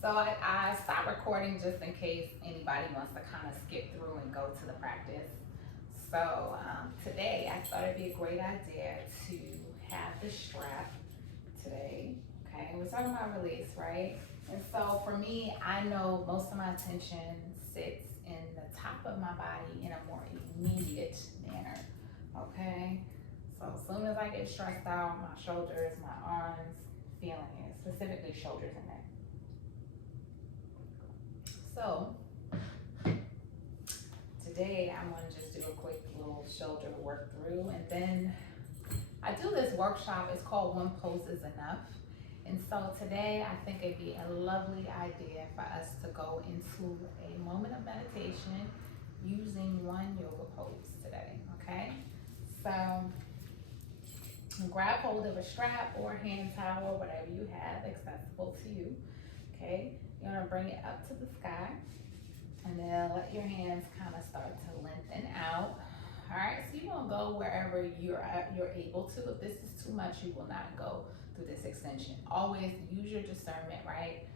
So I stopped recording just in case anybody wants to kind of skip through and go to the practice. So today I thought it'd be a great idea to have the strap today. Okay, we're talking about release, right? And so for me, I know most of my attention sits in the top of my body in a more immediate manner. Okay, so as soon as I get stressed out, my shoulders, my arms, feeling it, specifically shoulders and neck. So today I'm going to just do a quick little shoulder work through, and then I do this workshop. It's called One Pose is Enough. And so today I think it'd be a lovely idea for us to go into a moment of meditation using one yoga pose today, okay? So grab hold of a strap or a hand towel, whatever you have accessible to you, okay? You're gonna bring it up to the sky, and then let your hands kind of start to lengthen out. All right, so you're gonna go wherever you're able to. If this is too much, you will not go through this extension. Always use your discernment, right?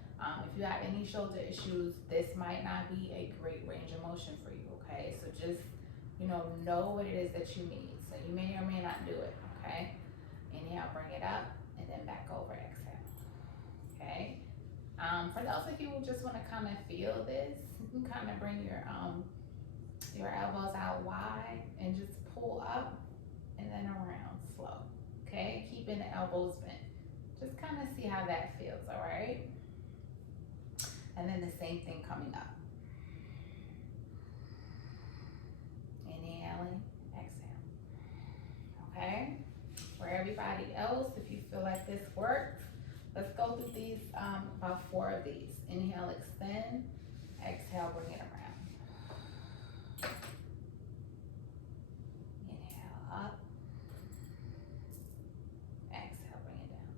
If you have any shoulder issues, this might not be a great range of motion for you, okay? So just, know what it is that you need. So you may or may not do it, okay? Inhale, bring it up, and then back over, exhale, okay? For those of you who just want to kind of feel this, you can kind of bring your elbows out wide and just pull up and then around slow, okay? Keeping the elbows bent. Just kind of see how that feels, all right? And then the same thing coming up. Inhaling, exhale, okay? For everybody else, if you feel like this works, let's go through these, about 4 of these. Inhale, extend, exhale, bring it around. Inhale, up, exhale, bring it down.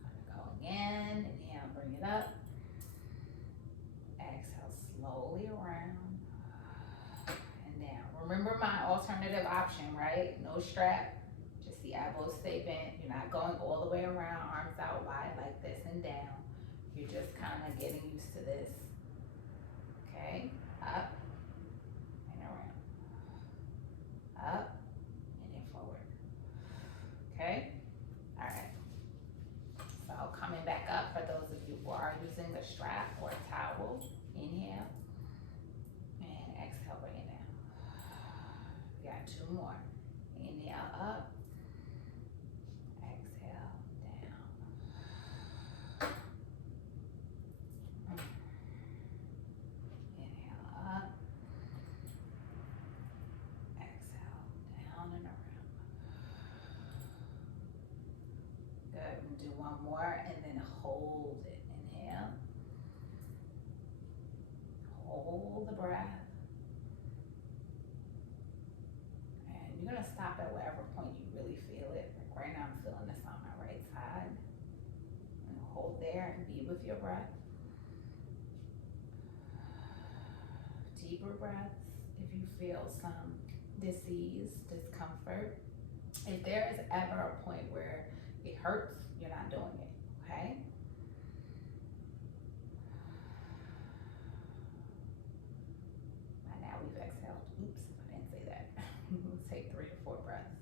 Gonna go again, inhale, bring it up, exhale, slowly around, and down. Remember my alternative option, right? No strap, just the elbows stay bent. You're not going all the way around, arms out wide like this and down. You're just kind of getting used to this. Okay, up and around. Up and then forward. Okay, all right. So coming back up for those of you who are using the strap or towel. Inhale and exhale, bring it down. We got 2 more. Inhale, up. Exhale, down. Inhale, up. Exhale, down and around. Good. We'll do 1 more and then hold it. Inhale. Hold the breath. And you're going to stop at whatever point you really feel it. Like right now I'm feeling this on my right side. And hold there and be with your breath. Deeper breaths if you feel some disease, discomfort. If there is ever a point where it hurts, you're not doing it, okay? By now we've exhaled. Oops, I didn't say that. Let's take 3 to 4 breaths.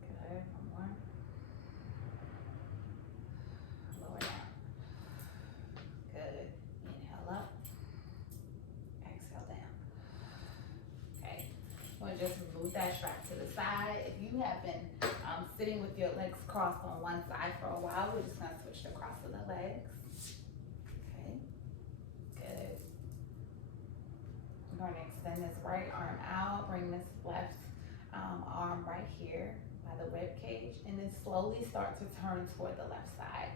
Good, 1 more. Lower down. Good. Inhale up. Exhale down. Okay. We'll just move that strap to the side. If you have been sitting with your legs crossed on one side for a while, we're just going to switch to cross of the legs. Okay. Good. I'm going to extend this right arm out. Bring this left arm right here by the rib cage, and then slowly start to turn toward the left side.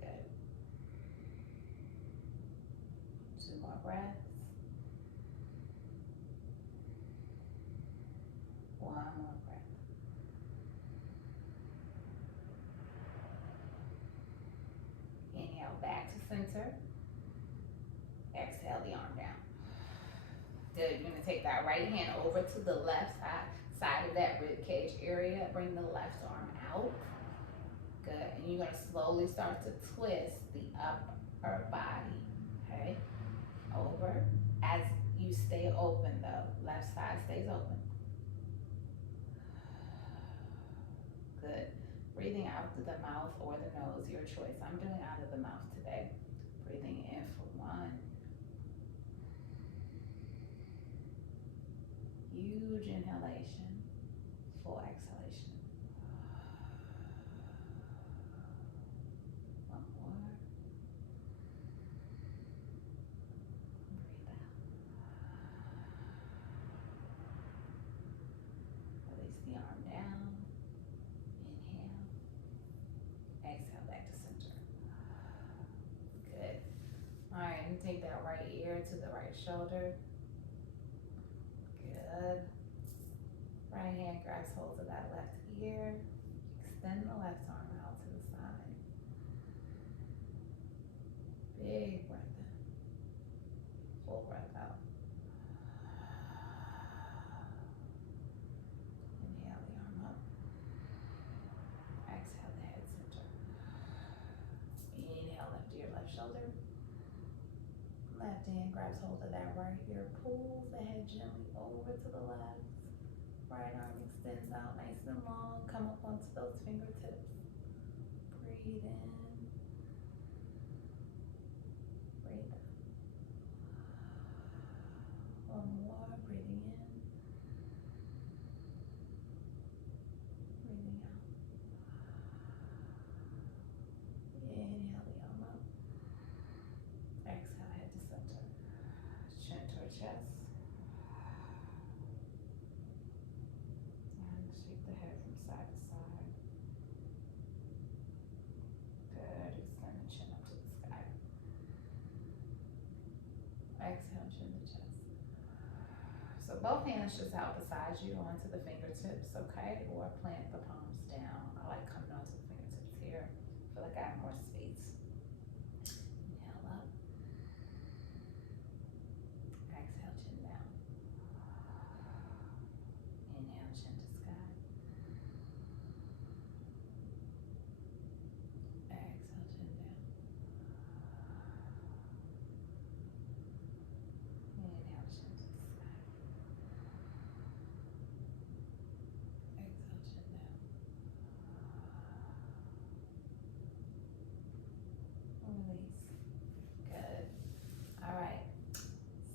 Good. 2 more breaths. 1 more breath. Inhale back to center. Exhale the arm down. Good. You're going to take that right hand over to the left side of that rib cage area. Bring the left arm out. Good. And you're going to slowly start to twist the upper body. Okay. Over. As you stay open though. Left side stays open. Good. Breathing out through the mouth or the nose, your choice. I'm doing out of the mouth today. Breathing in for 1. Huge inhalation. Full exhalation. 1 more. Breathe out. Release the arm down. Inhale. Exhale back to center. Good. All right, and take that right ear to the right shoulder. Good. Right hand grabs hold of that left ear. Extend the left arm out to the side. Big breath in. Full breath out. Inhale the arm up. Exhale the head center. Inhale, lift your left shoulder. Left hand grabs hold of that right ear. Pulls the head gently over to the left. Right arm extends out nice and long. Come up onto those fingertips. Breathe in. Breathe out. 1 more. Breathing in. Breathing out. Inhale the arm up. Exhale, head to center. Chin toward chest. And shake the head from side to side. Good. Extend the chin up to the sky. Exhale, chin to chest. So both hands just out beside you onto the fingertips, okay? Or plant the palms down. I like coming onto the fingertips here. I feel like I have more space. Inhale up. Exhale, chin down. Inhale, chin to sky. Exhale, chin down. Inhale, chin to the sky. Exhale, chin down. Release. Good. All right.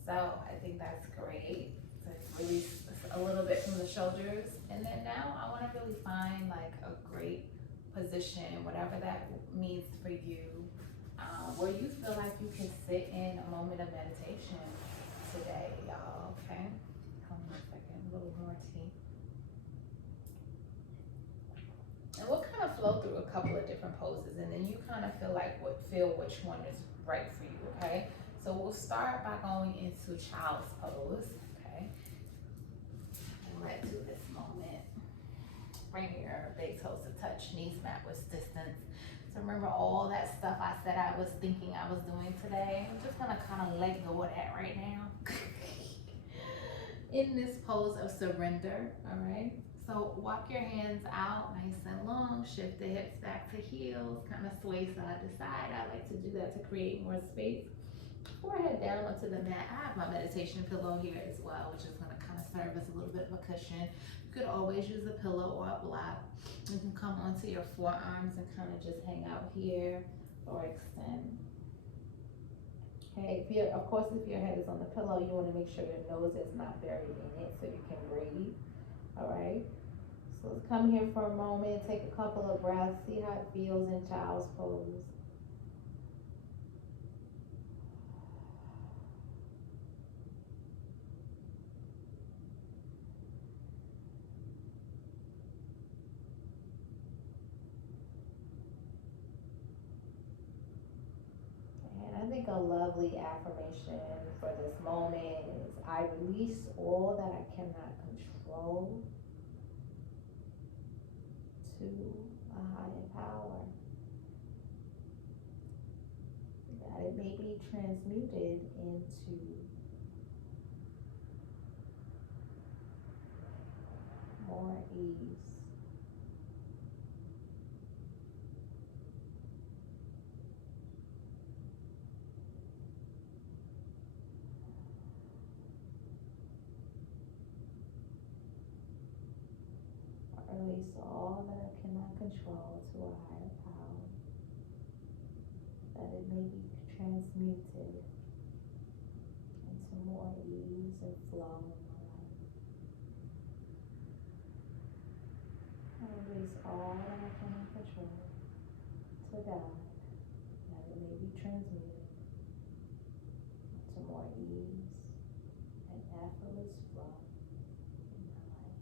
So I think that's great. So release a little bit from the shoulders. And then now I want to really find like a great position, whatever that means for you, where you feel like you can sit in a moment of meditation today, y'all, okay? Hold on a second, a little more tea. And we'll kind of flow through a couple of different poses, and then you kind of feel which one is right for you, okay? So we'll start by going into child's pose, okay? And let's do this moment. Bring your big toes to touch, knees mat with distance. So remember all that stuff I said I was thinking I was doing today? I'm just gonna kind of let go of that right now. In this pose of surrender, all right? So walk your hands out nice and long, shift the hips back to heels, kind of sway side to side. I like to do that to create more space. Forehead down onto the mat. I have my meditation pillow here as well, which is gonna kind of serve as a little bit of a cushion. You could always use a pillow or a block. You can come onto your forearms and kind of just hang out here or extend. Okay, of course, if your head is on the pillow, you want to make sure your nose is not buried in it so you can breathe. All right, so let's come here for a moment, take a couple of breaths, see how it feels in child's pose. I think a lovely affirmation for this moment is, I release all that I cannot control to a higher power. may be transmuted into more ease. Release all that I cannot control to a higher power, that it may be transmuted into more ease and flow in my life. I release all that I cannot control to God, that it may be transmuted into more ease and effortless flow in my life.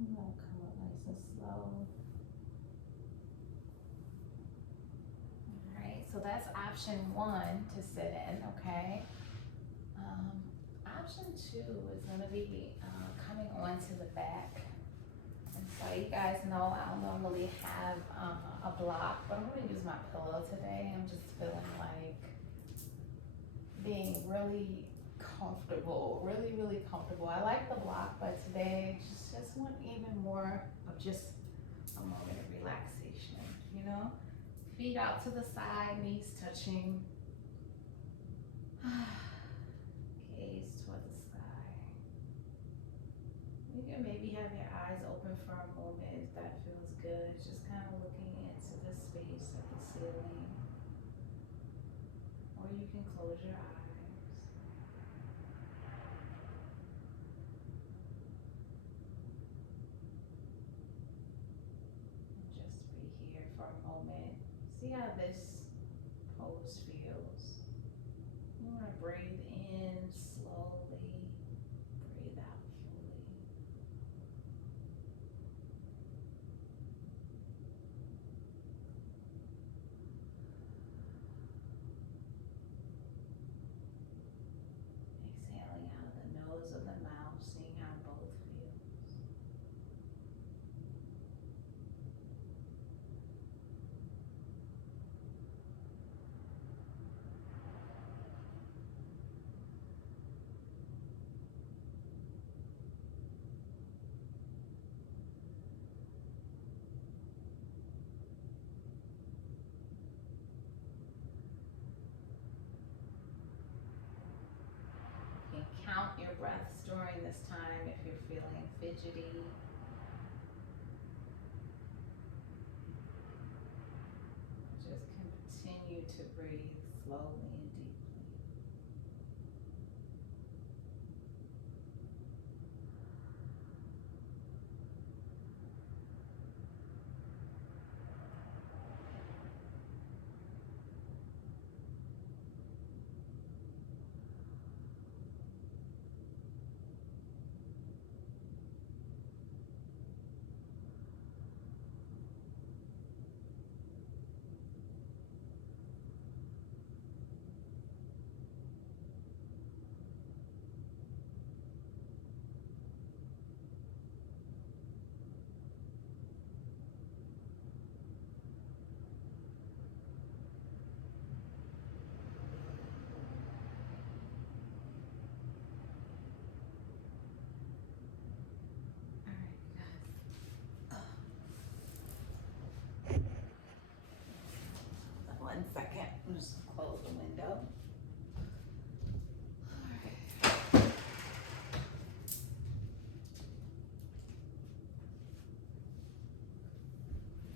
I'm going to come up nice and slow. Alright, so that's option 1 to sit in, okay? Option 2 is going to be coming onto the back. And so you guys know I don't normally have a block, but I'm going to use my pillow today. I'm just feeling like being really comfortable, really comfortable. I like the block, but today just want even more of just a moment of relaxation, you know? Feet out to the side, knees touching. Gaze toward the sky. You can maybe have your eyes open for a moment if that feels good. Just kind of looking into the space at the ceiling. Or you can close your eyes. For a moment. See how this pose feels. You want to breathe in slowly, breathe out fully. Exhaling out of the nose or the mouth, seeing how both feels. Count your breaths during this time if you're feeling fidgety. Just continue to breathe slowly and deeply. One second, I'm just gonna close the window. Alright.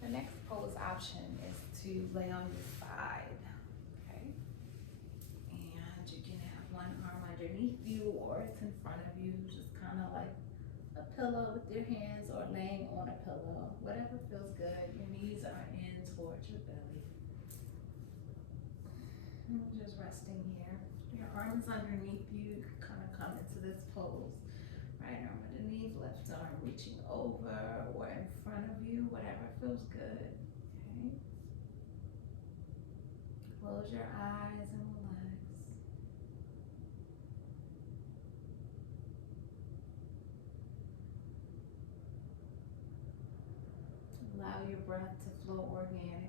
The next pose option is to lay on your side, okay? And you can have one arm underneath you or it's in front of you, just kind of like a pillow with your hands or laying on a pillow, whatever feels good. Your knees are in towards your belly. Just resting here. Your arms underneath you, kind of come into this pose. Right arm underneath, left arm reaching over or in front of you, whatever feels good. Okay. Close your eyes and relax. Allow your breath to flow organically.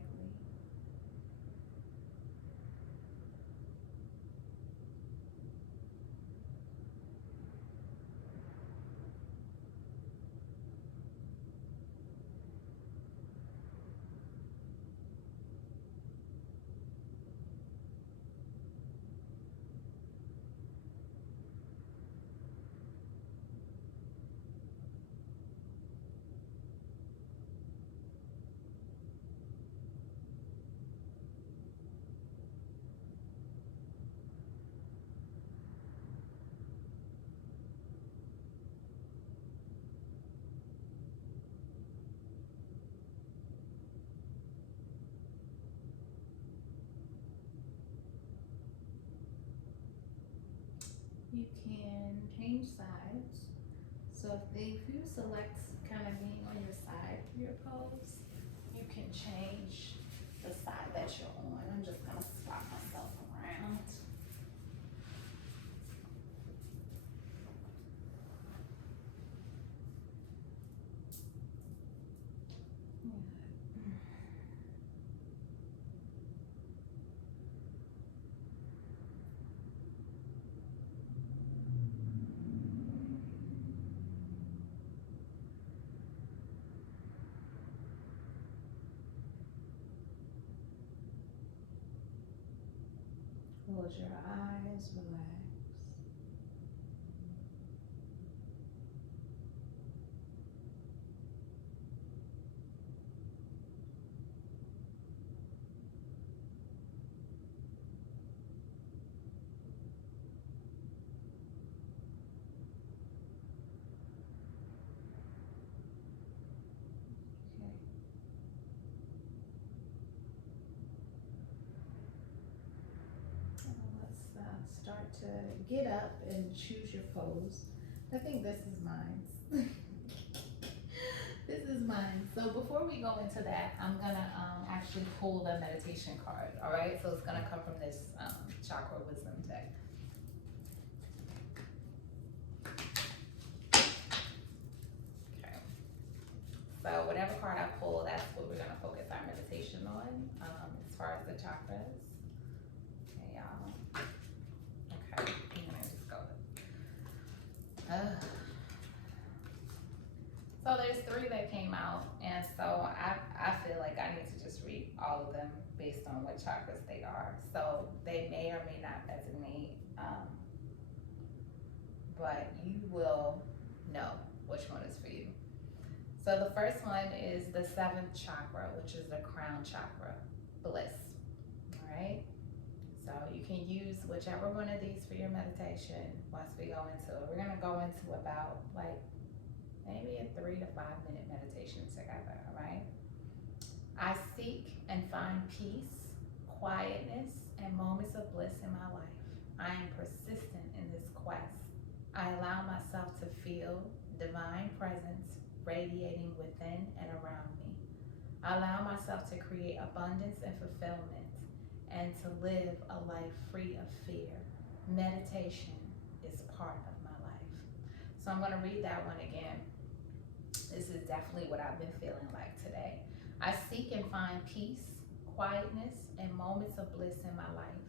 You can change sides. So if you select kind of being on your side for your pose, you can change the side that you're on. I'm just gonna swap myself around. Close your eyes, relax. Start to get up and choose your pose. I think this is mine. This is mine. So before we go into that, I'm gonna actually pull the meditation card. All right, so it's gonna come from this chakra wisdom deck. Okay. So whatever card I pull, that's what we're gonna focus our meditation on, as far as the chakras. Okay, y'all. Okay, I'm gonna just go. So there's 3 that came out, and so I feel like I need to just read all of them based on what chakras they are. So they may or may not resonate, but you will know which one is for you. So the first one is the 7th chakra, which is the crown chakra, Bliss. All right. So you can use whichever one of these for your meditation once we go into it. We're gonna go into about like maybe a 3 to 5 minute meditation together, all right? I seek and find peace, quietness, and moments of bliss in my life. I am persistent in this quest. I allow myself to feel divine presence radiating within and around me. I allow myself to create abundance and fulfillment and to live a life free of fear. Meditation is part of my life. So I'm gonna read that one again. This is definitely what I've been feeling like today. I seek and find peace, quietness, and moments of bliss in my life.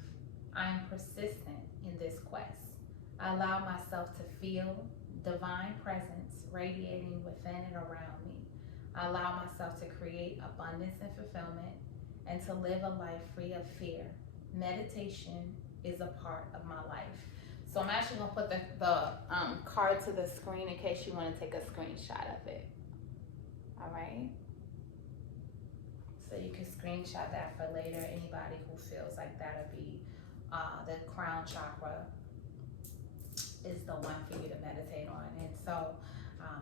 I am persistent in this quest. I allow myself to feel divine presence radiating within and around me. I allow myself to create abundance and fulfillment and to live a life free of fear. Meditation is a part of my life. So I'm actually gonna put the card to the screen in case you wanna take a screenshot of it. All right? So you can screenshot that for later. Anybody who feels like that'll be the crown chakra is the one for you to meditate on. And so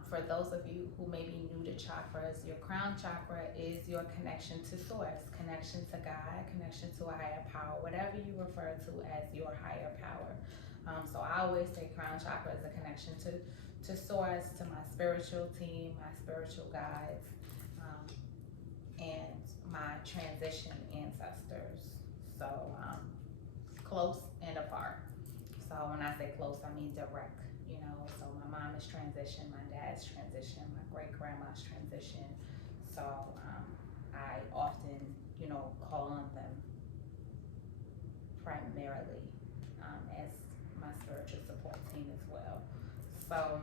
for those of you who may be new to chakras, your crown chakra is your connection to source, connection to God, connection to a higher power, whatever you refer to as your higher power. So I always say crown chakra is a connection to source, to my spiritual team, my spiritual guides, and my transition ancestors. So close and apart. So when I say close, I mean direct, so my mom is transition, my dad's transition, my great grandma's transition. So I often, call on them primarily as my spiritual support team as well. So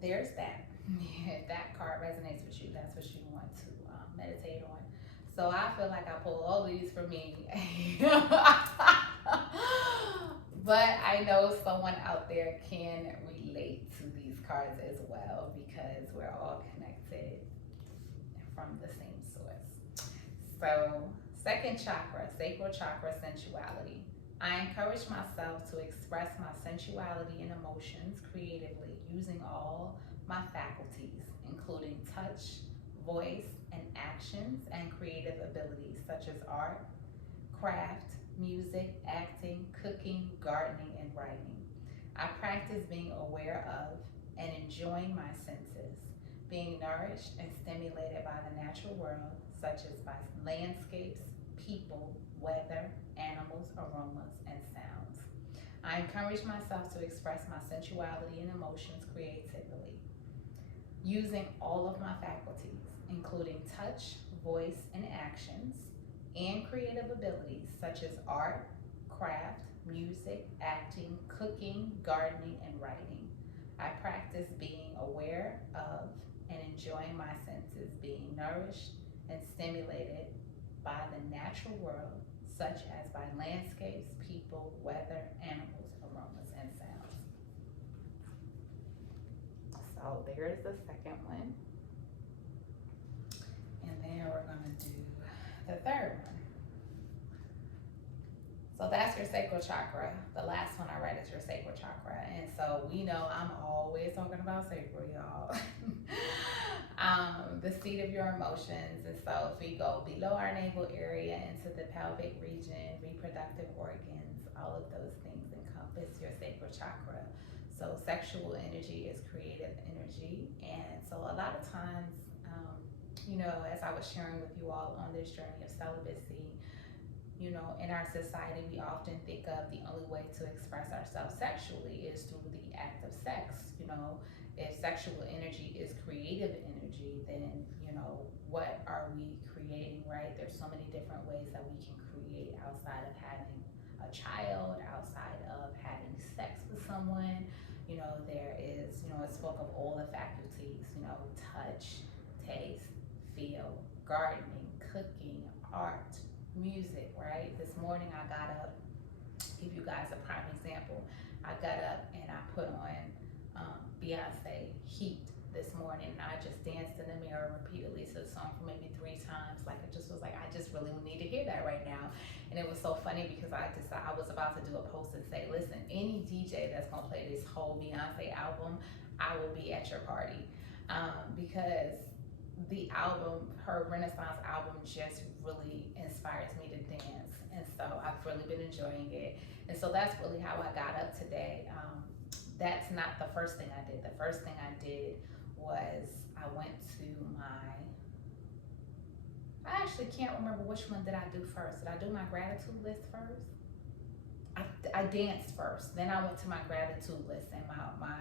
there's that. If that card resonates with you, that's what you want to meditate on. So I feel like I pull all these for me. But I know someone out there can relate to these cards as well, because we're all connected from the same source. So, second chakra, sacral chakra, sensuality. I encourage myself to express my sensuality and emotions creatively using all my faculties, including touch, voice, and actions, and creative abilities such as art, craft, music, acting, cooking, gardening, and writing. I practice being aware of and enjoying my senses, being nourished and stimulated by the natural world, such as by landscapes, people, weather, animals, aromas, and sounds. I encourage myself to express my sensuality and emotions creatively, using all of my faculties, including touch, voice, and actions, and creative abilities such as art, craft, music, acting, cooking, gardening, and writing. I practice being aware of and enjoying my senses, being nourished and stimulated by the natural world, such as by landscapes, people, weather, animals, aromas, and sounds. So there's the second one. And then we're going to do the third one. So that's your sacral chakra. The last one I read is your sacral chakra. And so we know I'm always talking about sacral, y'all. The seat of your emotions. And so if we go below our navel area into the pelvic region, reproductive organs, all of those things encompass your sacral chakra. So sexual energy is creative energy. And so a lot of times, as I was sharing with you all on this journey of celibacy, in our society, we often think of the only way to express ourselves sexually is through the act of sex. If sexual energy is creative energy, then, what are we creating, right? There's so many different ways that we can create outside of having a child, outside of having sex with someone. There is, it spoke of all the faculties, touch, taste, feel, gardening, cooking, art, music, right? This morning I got up, give you guys a prime example. I got up and I put on Beyonce Heat this morning, and I just danced in the mirror repeatedly to the song for maybe 3 times. Like, it just was like, I just really need to hear that right now. And it was so funny because I was about to do a post and say, listen, any DJ that's gonna play this whole Beyonce album, I will be at your party. Because the album, her Renaissance album, just really inspires me to dance. And so I've really been enjoying it. And so that's really how I got up today. That's not the first thing I did. The first thing I did was I went to I actually can't remember which one did I do first. Did I do my gratitude list first? I danced first. Then I went to my gratitude list in my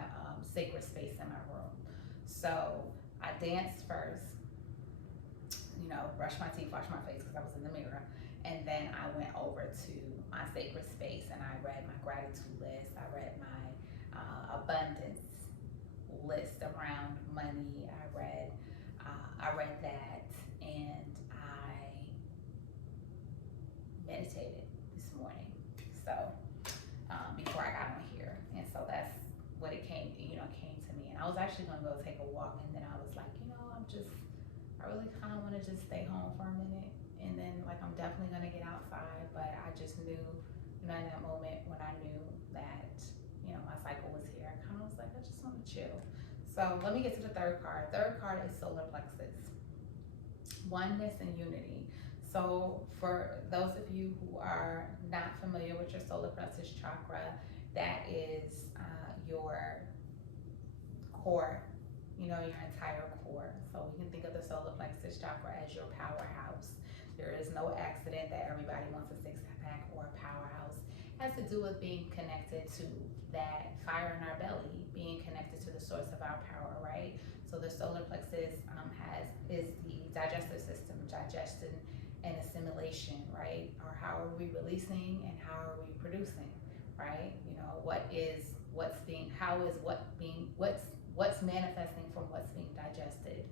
sacred space in my room. So I danced first, brushed my teeth, washed my face because I was in the mirror. And then I went over to my sacred space and I read my gratitude list. I read my abundance list around money. I read that, and I meditated this morning. So before I got on here, and so that's what it came to me. And I was actually gonna go take a walk, and then I was like, I really kind of want to just stay home for a minute, and then I'm definitely gonna get outside. But I just knew, in that moment when I knew that my cycle was here, I kind of was like, I just want to chill. So let me get to the third card. Third card is solar plexus, oneness and unity. So for those of you who are not familiar with your solar plexus chakra, that is your core, your entire core. So we can think of the solar plexus chakra as your powerhouse. There is no accident that everybody wants a six-pack or a powerhouse. It has to do with being connected to that fire in our belly, being connected to the source of our power, right? So the solar plexus is the digestive system, digestion and assimilation, right? Or how are we releasing and how are we producing, right? You know, what's manifesting from what's being digested,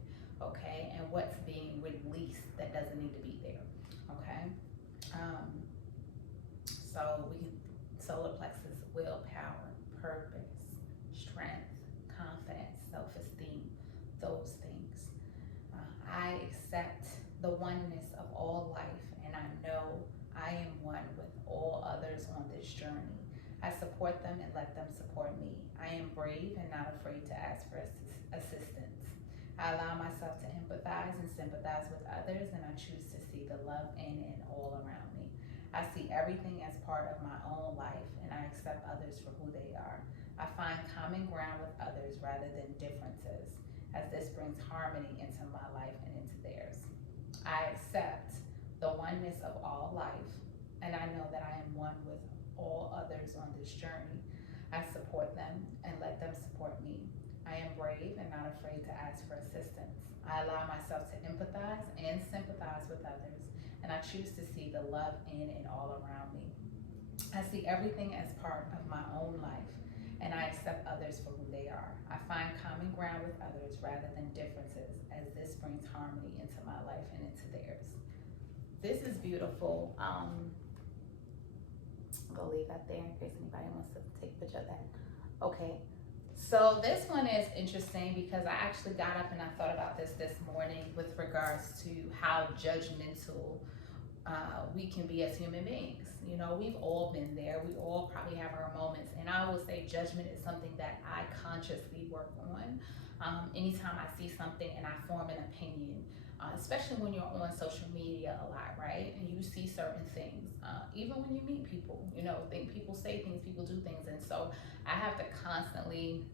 okay? And what's being released that doesn't need to be there, okay? Solar plexus, willpower, purpose, strength, confidence, self-esteem, those things. I accept the oneness of all life, and I know I am one with all others on this journey. I support them and let them support me. I am brave and not afraid to ask for assistance. I allow myself to empathize and sympathize with others, and I choose to see the love in and all around me. I see everything as part of my own life, and I accept others for who they are. I find common ground with others rather than differences, as this brings harmony into my life and into theirs. I accept the oneness of all life, and I know that I am one with all others on this journey. I support them and let them support me. I am brave and not afraid to ask for assistance. I allow myself to empathize and sympathize with others, and I choose to see the love in and all around me. I see everything as part of my own life, and I accept others for who they are. I find common ground with others rather than differences, as this brings harmony into my life and into theirs. This is beautiful. I'm gonna leave that there in case anybody wants to take a picture of that. Okay. So this one is interesting because I actually got up and I thought about this morning with regards to how judgmental we can be as human beings. You know, we've all been there. We all probably have our moments. And I will say judgment is something that I consciously work on. Anytime I see something and I form an opinion, especially when you're on social media a lot, right? And you see certain things, even when you meet people, you know, people say things, people do things. And so I have to constantly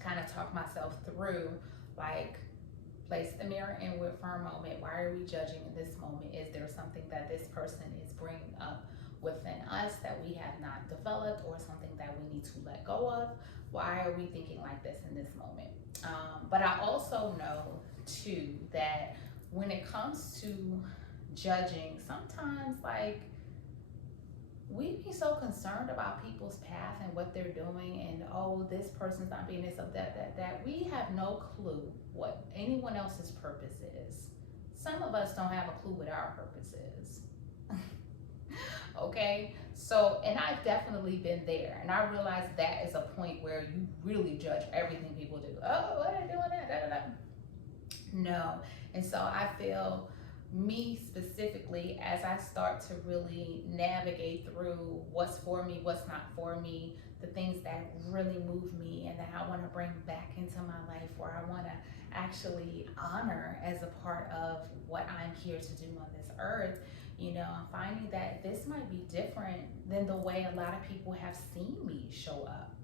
kind of talk myself through, like, place the mirror inward for a moment. Why are we judging in this moment? Is there something that this person is bringing up within us that we have not developed, or something that we need to let go of? Why are we thinking like this in this moment? But I also know too that when it comes to judging, sometimes like we be so concerned about people's path and what they're doing, and oh, this person's not being this, of that we have no clue what anyone else's purpose is. Some of us don't have a clue what our purpose is. Okay, so, and I've definitely been there, and I realize that is a point where you really judge everything people do. Oh, what are they doing that? Da, da, da. No. And so I feel me specifically, as I start to really navigate through what's for me, what's not for me, the things that really move me and that I want to bring back into my life, or I want to actually honor as a part of what I'm here to do on this earth, you know, I'm finding that this might be different than the way a lot of people have seen me show up.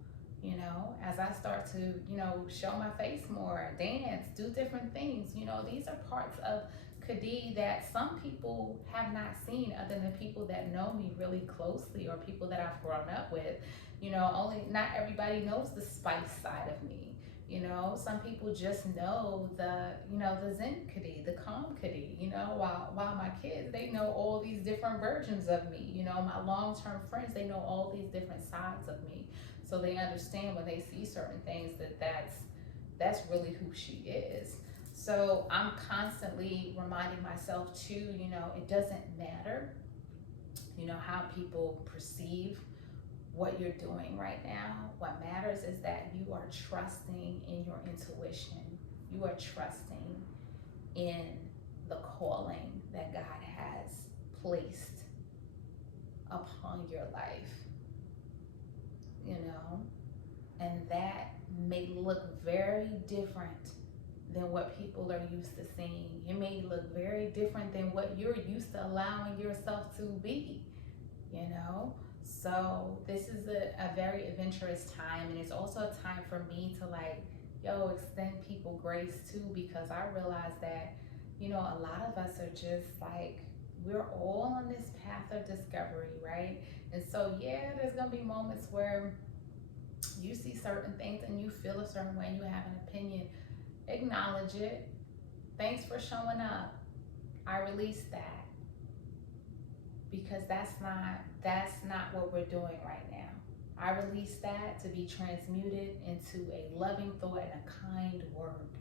You know, as I start to, you know, show my face more, dance, do different things, you know, these are parts of Khadee that some people have not seen, other than people that know me really closely or people that I've grown up with. You know, not everybody knows the spice side of me. You know, some people just know the Zen Khadee, the calm Khadee, you know, while my kids, they know all these different versions of me. You know, my long-term friends, they know all these different sides of me. So they understand when they see certain things that's really who she is. So I'm constantly reminding myself too, you know, it doesn't matter, you know, how people perceive what you're doing right now. What matters is that you are trusting in your intuition. You are trusting in the calling that God has placed upon your life, you know, and that may look very different than what people are used to seeing. It may look very different than what you're used to allowing yourself to be, you know. So this is a very adventurous time, and it's also a time for me to like, extend people grace too, because I realize that, you know, a lot of us are just like, we're all on this path of discovery, right? And so, yeah, there's gonna be moments where you see certain things and you feel a certain way and you have an opinion. acknowledge it. Thanks for showing up. I release that, because that's not what we're doing right now. I release that to be transmuted into a loving thought and a kind word.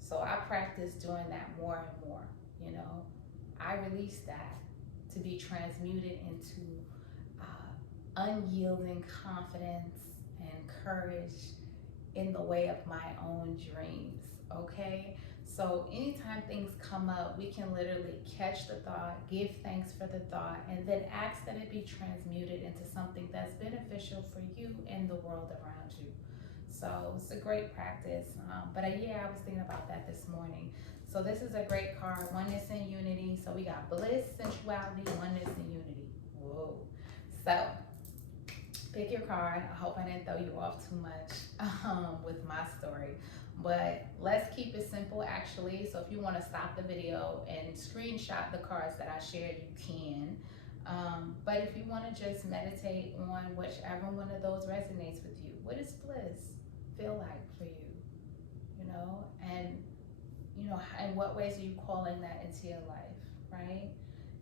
So I practice doing that more and more, you know. I release that to be transmuted into unyielding confidence and courage in the way of my own dreams, okay? So anytime things come up, we can literally catch the thought, give thanks for the thought, and then ask that it be transmuted into something that's beneficial for you and the world around you. So it's a great practice. Yeah, I was thinking about that this morning. So this is a great card, oneness and unity. So we got bliss, sensuality, oneness and unity. Whoa. So pick your card. I hope I didn't throw you off too much with my story. But let's keep it simple actually. So if you want to stop the video and screenshot the cards that I shared, you can. But if you want to just meditate on whichever one of those resonates with you, what does bliss feel like for you? You know, and you know, in what ways are you calling that into your life, right?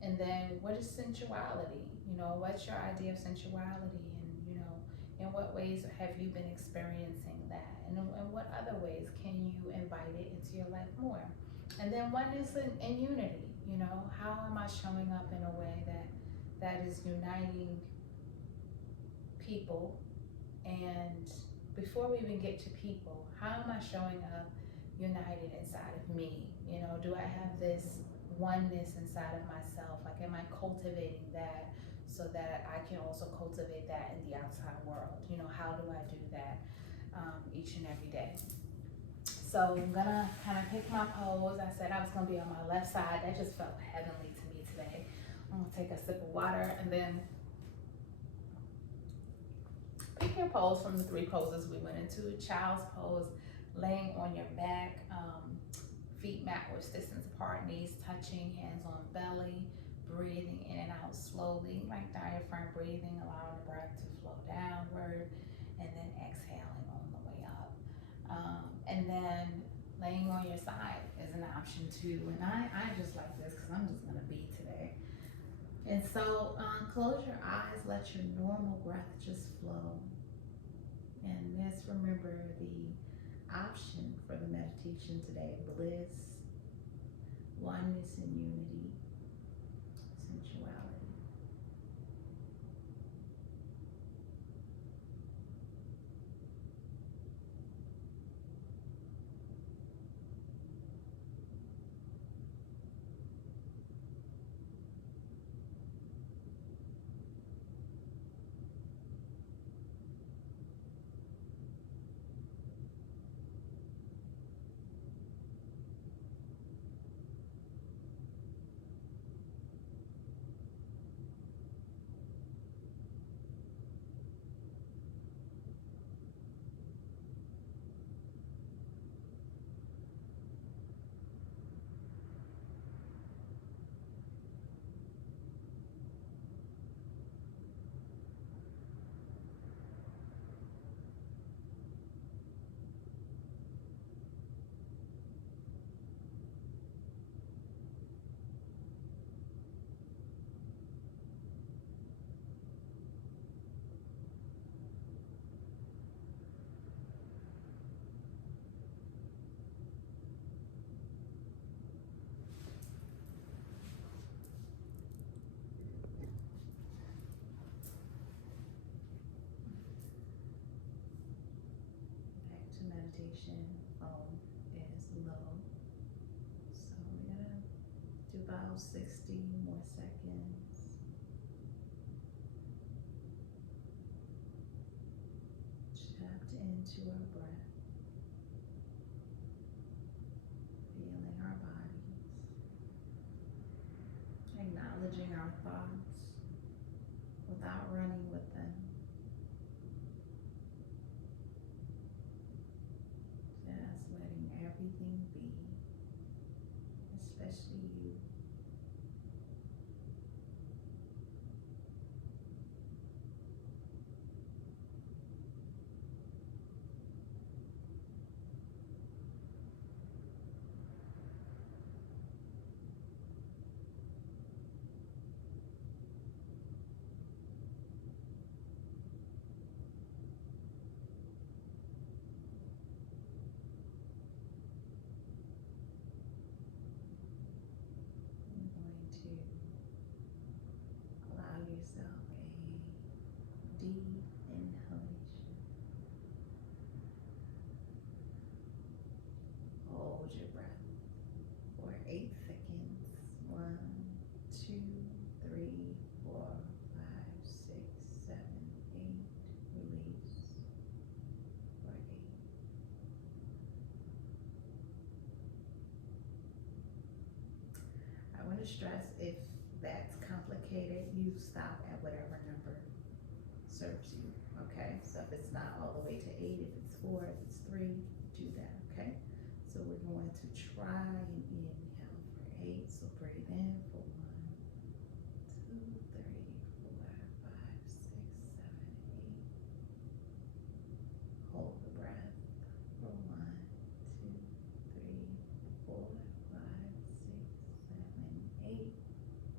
And then what is sensuality? You know, what's your idea of sensuality? And you know, in what ways have you been experiencing that? And in what other ways can you invite it into your life more? And then oneness and unity. You know, how am I showing up in a way that is uniting people? And before we even get to people, how am I showing up united inside of me? You know, do I have this oneness inside of myself? Like, am I cultivating that so that I can also cultivate that in the outside world? You know, how do I do that each and every day? So I'm gonna kind of pick my pose. I said I was gonna be on my left side. That just felt heavenly to me today. I'm gonna take a sip of water and then pick your pose from the 3 poses we went into. Child's pose, laying on your back, feet mat width distance apart, knees touching, hands on belly, breathing in and out slowly, like diaphragm breathing, allowing the breath to flow downward, and then exhaling on the way up. And then laying on your side is an option too. And I just like this because I'm just gonna be today. And so close your eyes, let your normal breath just flow. And just remember the option for the meditation today: bliss, oneness and unity, sensuality. Meditation phone is low, so we're gonna do about 60 more seconds. Tapped into our breath, feeling our bodies, acknowledging our thoughts without running with them. Everything be, especially you. deep inhalation. Hold your breath for 8 seconds. 1, 2, 3, 4, 5, 6, 7, 8. Release for 8. I want to stress, if that's complicated, you stop at whatever number serves you, okay? So if it's not all the way to 8, if it's 4, if it's 3, do that, okay? So we're going to try and inhale for 8. So breathe in for 1, 2, 3, 4, 5, 6, 7, 8. Hold the breath for 1, 2, 3, 4, 5, 6, 7, 8.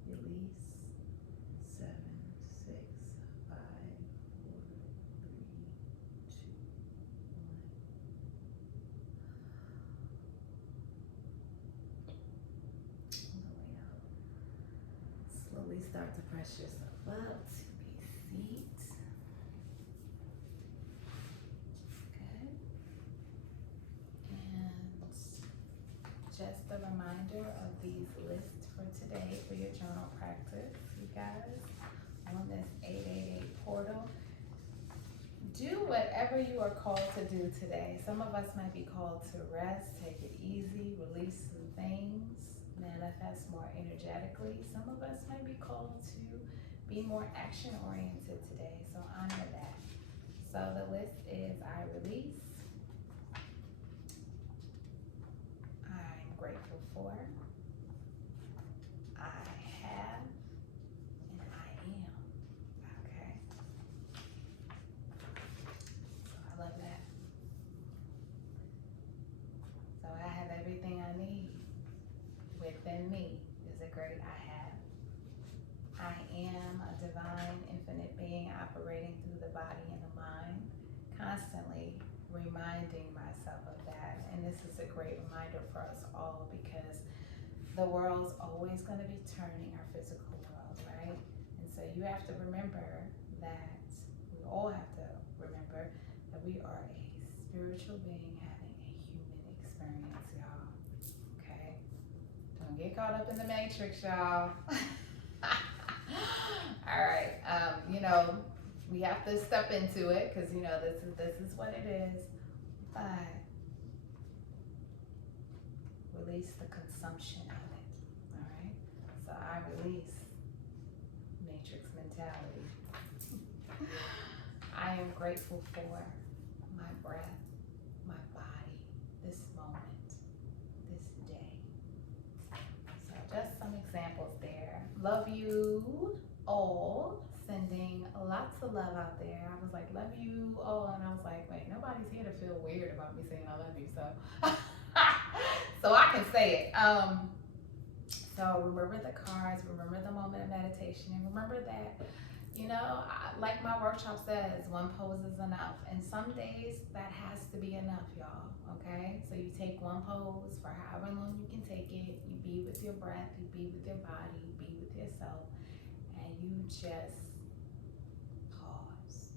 Release. 7, 6, 5, 4, 3, 2, 1. Slowly start to press yourself up to a seat. Good. And just a reminder of these lists for today for your journal practice, you guys, on this 888 portal. Do whatever you are called to do today. Some of us might be called to rest, take it easy, release some things, manifest more energetically. Some of us might be called to be more action oriented today, so honor that. So the list is: I release, I'm grateful for, I have, and I am. Okay. So I love that. So I have everything I need within me. Is a great I have. I am a divine, infinite being operating through the body and the mind, constantly reminding myself of that. And this is a great reminder for us all, because the world's always going to be turning, our physical world, right? And so you have to remember that, we all have to remember that we are a spiritual being having a human experience, y'all. Okay? Don't get caught up in the matrix, y'all. All right. We have to step into it, because this is what it is. But release the consumption of it. All right. So I release matrix mentality. I am grateful for my breath, my body, this moment, this day. So just some examples there. Love you all. Sending lots of love out there. I was like, love you all, and I was like, wait, nobody's here to feel weird about me saying I love you, so so I can say it. So remember the cards, remember the moment of meditation, and remember that, like my workshop says, one pose is enough. And some days that has to be enough, y'all. Okay, so you take one pose for however long you can take it. You be with your breath, you be with your body, you be with yourself, and you just pause,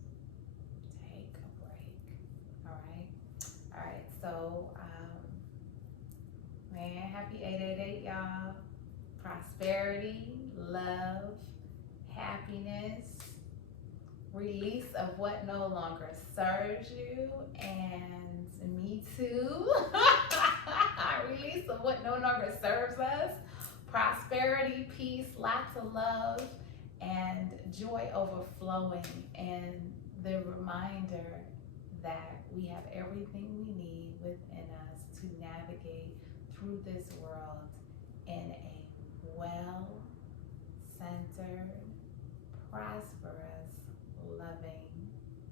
take a break. All right, so man, happy 888, y'all. Prosperity, love, happiness, release of what no longer serves you, and me too. Release of what no longer serves us. Prosperity, peace, lots of love, and joy overflowing, and the reminder that we have everything we need within us to navigate through this world in a well-centered, prosperous, loving,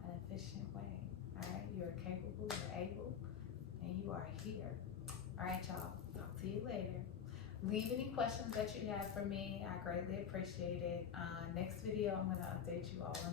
and efficient way. All right, you're capable, you're able, and you are here. All right, y'all, talk to you later. Leave any questions that you have for me. I greatly appreciate it. Next video, I'm going to update you all on